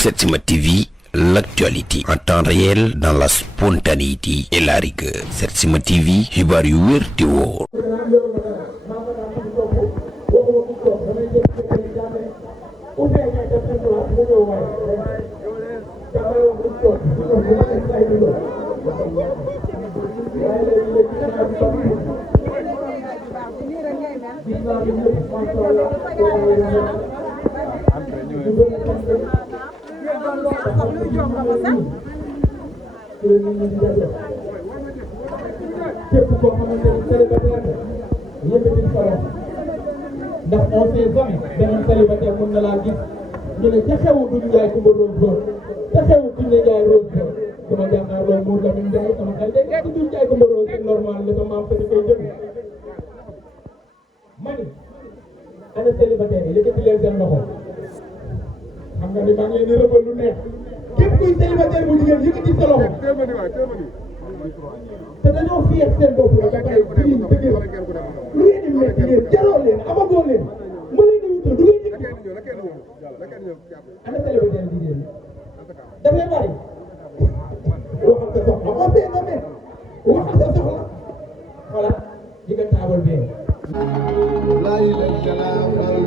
Setsima TV, l'actualité en temps réel dans la spontanéité et la rigueur. Setsima TV, xibaar yu wér te wóor. képp koo xamante ni célibataire yëkkati solo ndax on sait jamais beneen célibataire mën na laa gis ñu ne ca xewu duñu jaay Kumba Rose Rose ca xewu duñu jaay Rose Rose sama jàkkaarloo Mour Lamine Ndiaye sama xel day nekk duñu jaay Kumba Rose c'est normal la sama maam fëte koy jënd mani ana célibataire yi yëkkati leen seen loxo xam nga ni maa ngi leen di rëbal lu neex képp kuy célibataire bu jigéen yëkkati sa loxo te dañoo fiyeeg seen bopp la ba pare fii dëgg lu ngeen di métti yéen jaroo leen amagoo leen mu leen di wutal du ngeen di ana célibataire jigéen ñi dafay bari waxal sa soxla on sait jamais waxal sa soxla voilà di nga taabal bee laa ilaaha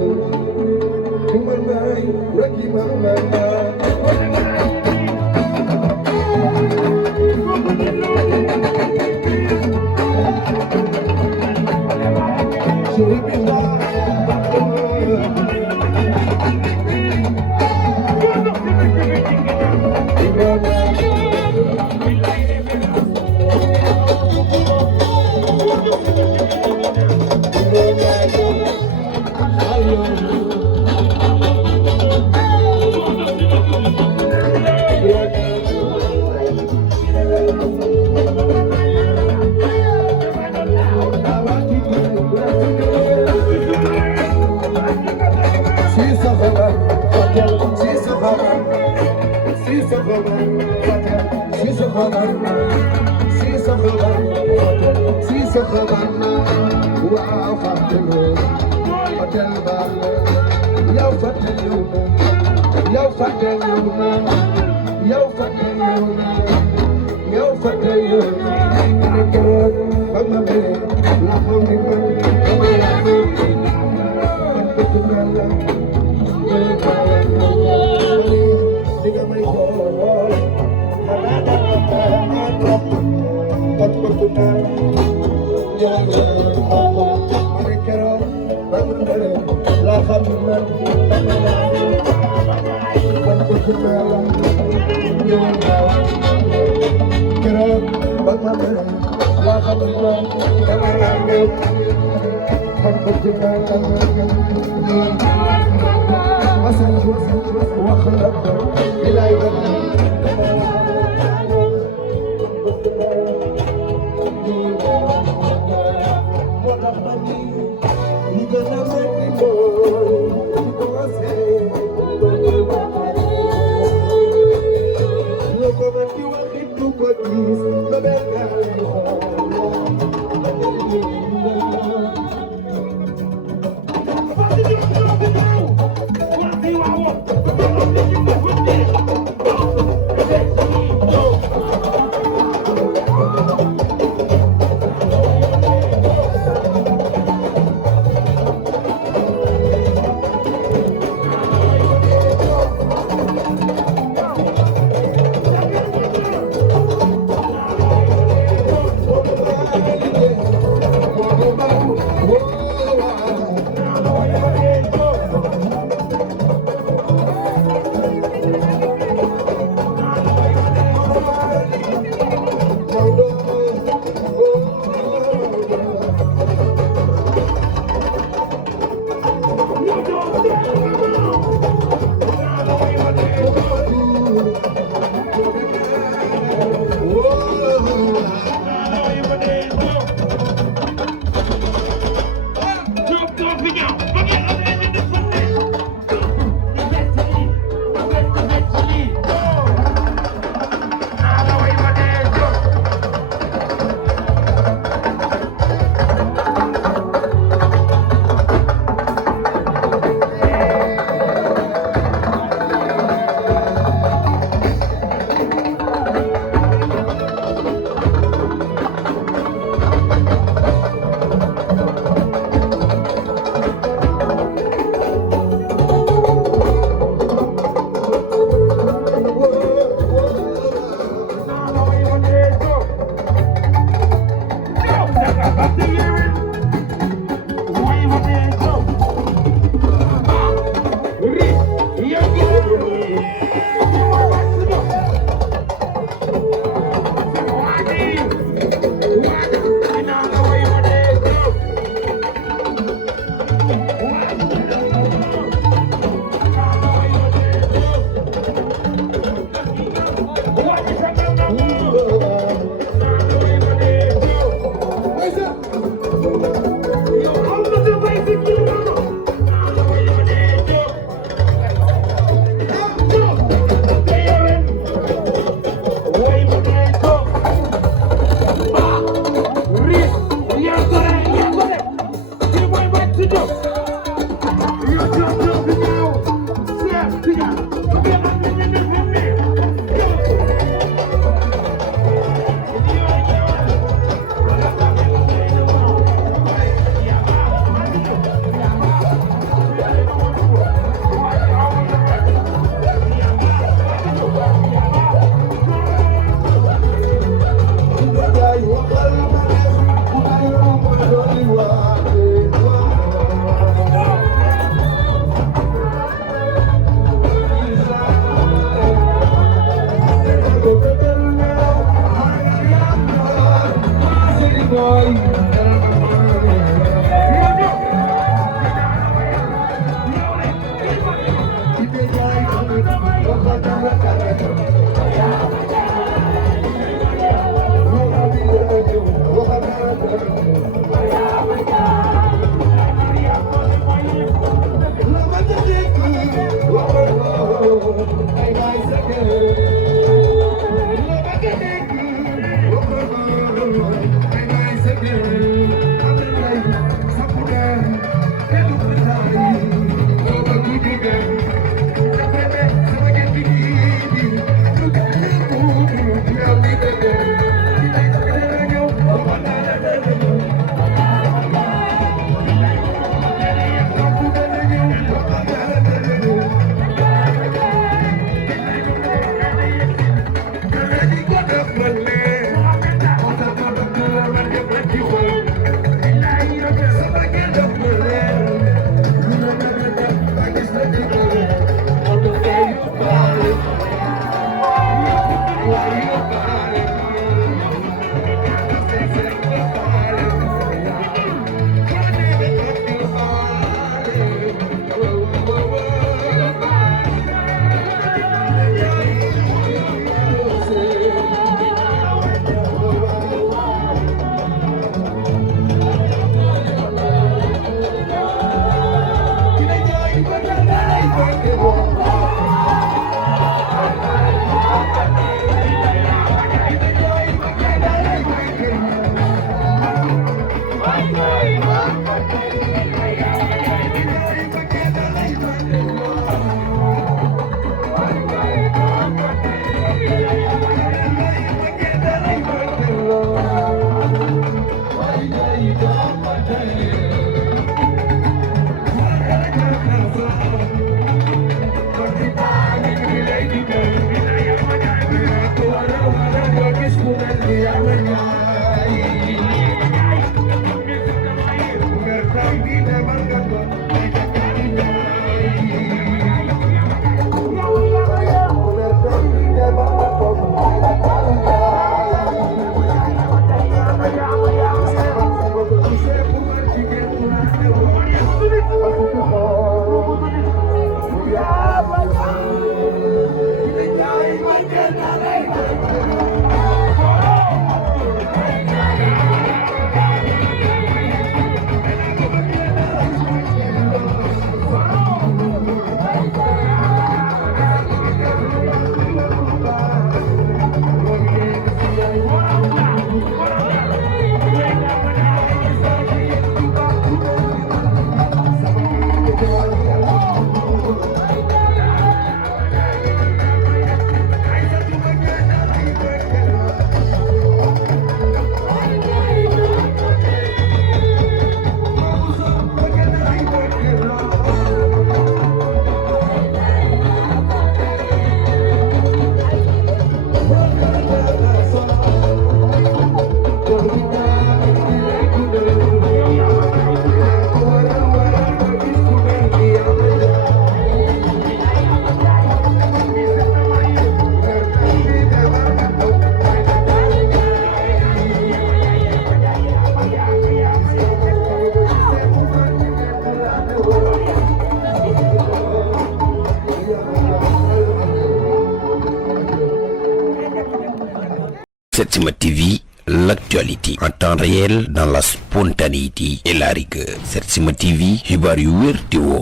Setsima TV, l'actualité en temps réel dans la spontanéité et la rigueur. Setsima TV, xibaar yu wér te woo